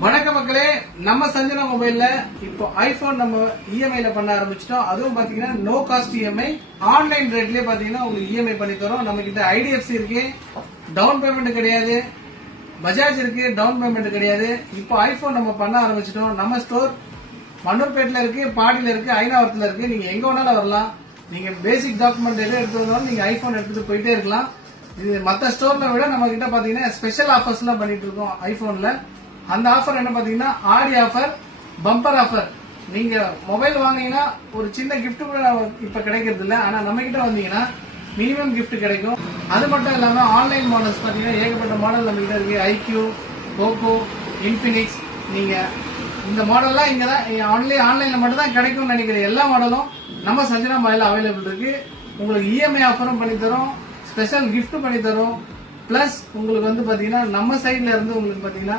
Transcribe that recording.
வணக்க மக்களே, நம்ம சஞ்சனா மொபைல்ல இப்போ ஐபோன் நம்ம இஎம்ஐல பண்ண ஆரம்பிச்சிட்டோம். அதுவும் பாத்தீங்கன்னா நோ காஸ்ட் இஎம்ஐ, ஆன்லைன் ரேட்லயே பாத்தீங்கன்னா உங்களுக்கு இஎம்ஐ பண்ணி தரோம். நம்ம கிட்ட ஐடிஎஃப்சி இருக்கு, டவுன் பேமெண்ட் கிடையாது. பஜாஜ் இருக்கு, டவுன் பேமெண்ட் கிடையாது. இப்போ ஐபோன் நம்ம பண்ண ஆரம்பிச்சிட்டோம். நம்ம ஸ்டோர் மன்னூர்பேட்டில் இருக்கு, பாடியில இருக்கு, ஐநாவரத்துல இருக்கு. நீங்க எங்க வேணாலும் வரலாம். நீங்க பேசிக் டாக்குமெண்ட் எது எடுத்து வந்தாலும் நீங்க ஐபோன் எடுத்துட்டு போயிட்டே இருக்கலாம். இது மத்த ஸ்டோர்ல விட நம்ம கிட்ட பாத்தீங்கன்னா ஸ்பெஷல் ஆஃபர்ஸ் எல்லாம் பண்ணிட்டு இருக்கோம் ஐபோன்ல. அந்த ஆஃபர் என்ன பாத்தீங்கன்னா ஆடி ஆஃபர், பம்பர் ஆஃபர். நீங்க மொபைல் வாங்கினீங்கன்னா ஒரு சின்ன கிஃப்ட் கூட இப்ப கிடைக்கிறது இல்ல. ஆனா நம்ம கிட்ட வந்தீங்கன்னா மினிமம் கிஃப்ட் கிடைக்கும். அது மட்டும் இல்லாம ஆன்லைன் மாடல்ஸ் பாத்தீங்கன்னா ஏகப்பட்ட மாடல் நம்ம கிட்ட இருக்கு. ஐக்யூ, போகோ, இன்பினிக்ஸ். நீங்க இந்த மாடல்லாம் இங்கதான் ஆன்லைன்ல மட்டும் தான் கிடைக்கும்னு நினைக்கிற எல்லா மாடலும் நம்ம சஞ்சனா மொபைல்ல அவைலபிள் இருக்கு. உங்களுக்கு இஎம்ஐ ஆஃபரும் பண்ணி தரோம், ஸ்பெஷல் கிஃப்ட் பண்ணி தரோம். பிளஸ் உங்களுக்கு வந்து பாத்தீங்கன்னா நம்ம சைட்ல இருந்து உங்களுக்கு பாத்தீங்கன்னா